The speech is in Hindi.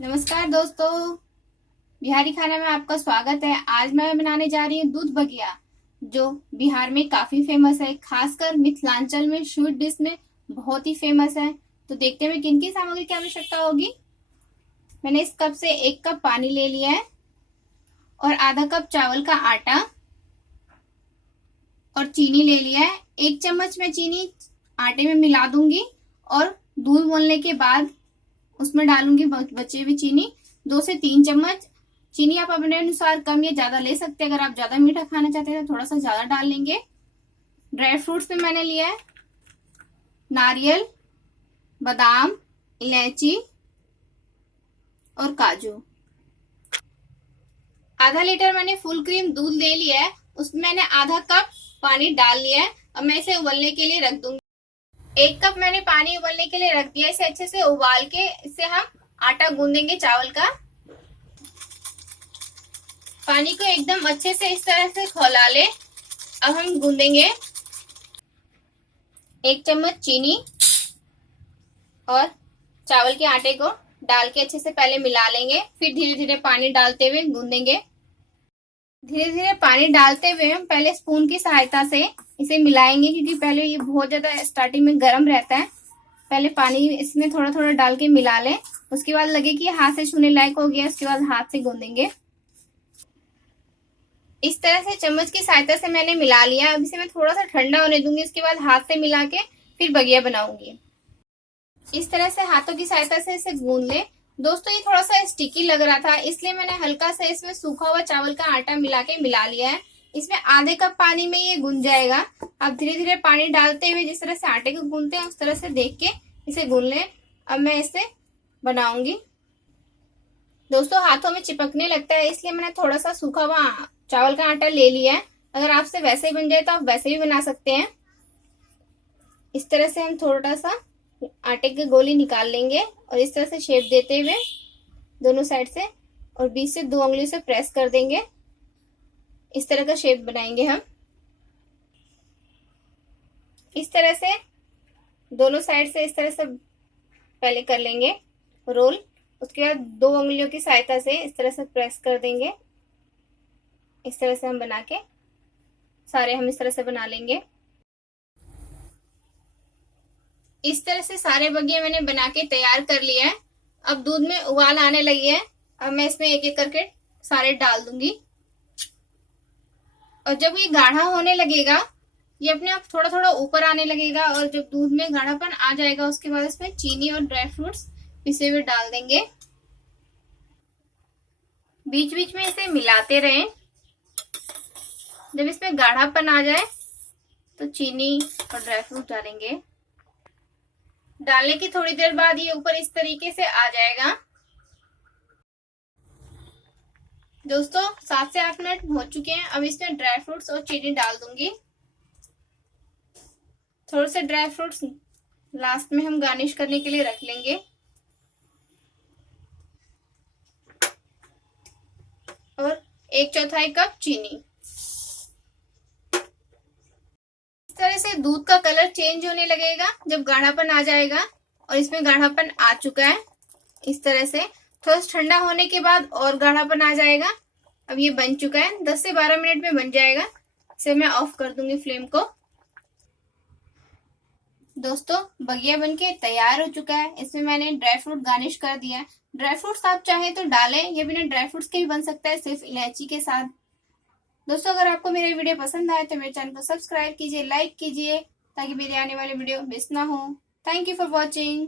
नमस्कार दोस्तों, बिहारी खाना में आपका स्वागत है। आज मैं बनाने जा रही हूँ दूध बगिया, जो बिहार में काफी फेमस है। खासकर मिथिलांचल में स्वीट डिश में बहुत ही फेमस है। तो देखते हैं किन की सामग्री की आवश्यकता होगी। मैंने इस कप से 1 कप पानी ले लिया है और आधा कप चावल का आटा और चीनी ले लिया है। 1 चम्मच मैं चीनी आटे में मिला दूंगी और दूध उबलने के बाद उसमें डालूंगी बची हुई चीनी। 2 से 3 चम्मच चीनी आप अपने अनुसार कम या ज्यादा ले सकते हैं। अगर आप ज्यादा मीठा खाना चाहते हैं तो थोड़ा सा ज्यादा डाल लेंगे। ड्राई फ्रूट्स में मैंने लिया है नारियल, बादाम, इलायची और काजू। आधा लीटर मैंने फुल क्रीम दूध ले लिया है, उसमें मैंने आधा कप पानी डाल लिया है। अब मैं इसे उबलने के लिए रख दूंगी। 1 कप मैंने पानी उबलने के लिए रख दिया। इसे अच्छे से उबाल के इससे हम आटा गूंदेंगे चावल का। पानी को एकदम अच्छे से इस तरह से खौला ले। अब हम गूंदेंगे। 1 चम्मच चीनी और चावल के आटे को डाल के अच्छे से पहले मिला लेंगे, फिर धीरे धीरे पानी डालते हुए गूंदेंगे। धीरे धीरे पानी डालते हुए हम पहले स्पून की सहायता से इसे मिलाएंगे, क्योंकि पहले ये बहुत ज्यादा स्टार्टिंग में गर्म रहता है। पहले पानी इसमें थोड़ा थोड़ा डाल के मिला लें। उसके बाद लगे कि हाथ से छूने लायक हो गया, उसके बाद हाथ से गूंदेंगे। इस तरह से चम्मच की सहायता से मैंने मिला लिया। अब इसे मैं थोड़ा सा ठंडा होने दूंगी, उसके बाद हाथ से मिला के फिर बगिया बनाऊंगी। इस तरह से हाथों की सहायता से इसे गूंद ले। दोस्तों, ये थोड़ा सा स्टिकी लग रहा था, इसलिए मैंने हल्का सा इसमें सूखा हुआ चावल का आटा मिला के मिला लिया है। इसमें आधे कप पानी में ये गूंद जाएगा। अब धीरे धीरे पानी डालते हुए जिस तरह से आटे को गूंदते हैं उस तरह से देख के इसे गूंद ले। अब मैं इसे बनाऊंगी। दोस्तों, हाथों में चिपकने लगता है, इसलिए मैंने थोड़ा सा सूखा हुआ चावल का आटा ले लिया है। अगर आपसे वैसे ही बन जाए तो आप वैसे भी बना सकते हैं। इस तरह से हम थोड़ा सा आटे की गोली निकाल लेंगे और इस तरह से शेप देते हुए दोनों साइड से और बीच से 2 उंगलियों से प्रेस कर देंगे। इस तरह का शेप बनाएंगे हम। इस तरह से दोनों साइड से इस तरह से पहले कर लेंगे रोल। उसके बाद 2 उंगलियों की सहायता से इस तरह से प्रेस कर देंगे। इस तरह से हम बना के सारे हम इस तरह से बना लेंगे। इस तरह से सारे बगिये मैंने बना के तैयार कर लिया है। अब दूध में उबाल आने लगी है। अब मैं इसमें एक एक करके सारे डाल दूंगी और जब ये गाढ़ा होने लगेगा, ये अपने आप थोड़ा थोड़ा ऊपर आने लगेगा और जब दूध में गाढ़ापन आ जाएगा उसके बाद इसमें चीनी और ड्राई फ्रूट्स पिसे हुए डाल देंगे। बीच बीच में इसे मिलाते रहें। जब इसमें गाढ़ापन आ जाए तो चीनी और ड्राई फ्रूट डालेंगे। डालने की थोड़ी देर बाद ये ऊपर इस तरीके से आ जाएगा। दोस्तों, 7 से 8 मिनट हो चुके हैं। अब इसमें ड्राई फ्रूट्स और चीनी डाल दूंगी। थोड़े से ड्राई फ्रूट्स लास्ट में हम गार्निश करने के लिए रख लेंगे और 1/4 कप चीनी। इस तरह से दूध का कलर चेंज होने लगेगा जब गाढ़ापन आ जाएगा और इसमें गाढ़ापन आ चुका है। इस तरह से थोड़ा ठंडा होने के बाद और गाढ़ापन आ जाएगा। अब ये बन चुका है, 10 से 12 मिनट में बन जाएगा। इसे मैं ऑफ कर दूंगी फ्लेम को। दोस्तों, बगिया बनके तैयार हो चुका है। इसमें मैंने ड्राई फ्रूट गार्निश कर दिया है। ड्राई फ्रूट्स आप चाहे तो डालें, ये बिना ड्राई फ्रूट्स के भी बन सकता है, सिर्फ इलायची के साथ। दोस्तों, अगर आपको मेरा वीडियो पसंद आए तो मेरे चैनल को सब्सक्राइब कीजिए, लाइक कीजिए, ताकि मेरे आने वाले वीडियो मिस ना हो। Thank you for watching.